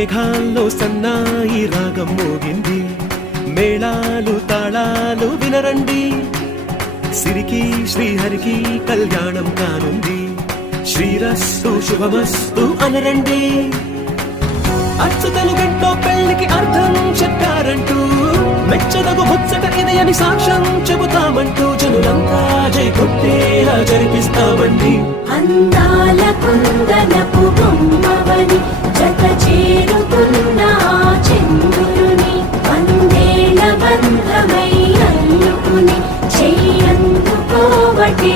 మేఘాల్లో సన్నాయి రాగం మోగింది, మేళాలు తాళాలు వినరండి, సిరికి శ్రీహరికి కళ్యాణం కానుంది, శ్రీరస్తు శుభమస్తు అనరండి. అచ్చుతలు గంటో పెళ్లికి అర్థం చెప్పారంటూ, మెచ్చదగు ముచ్చట ఇది అని సాక్ష్యం చెబుతామంటూ, జనులంతా జై కొట్టేలా జరిపిస్తామండి. అందాల కుందనపు బొమ్మవని జత చేరుకున్న చంద్రుని, వందేల బంధమై అల్లుకుని చెయ్యందుకోవటే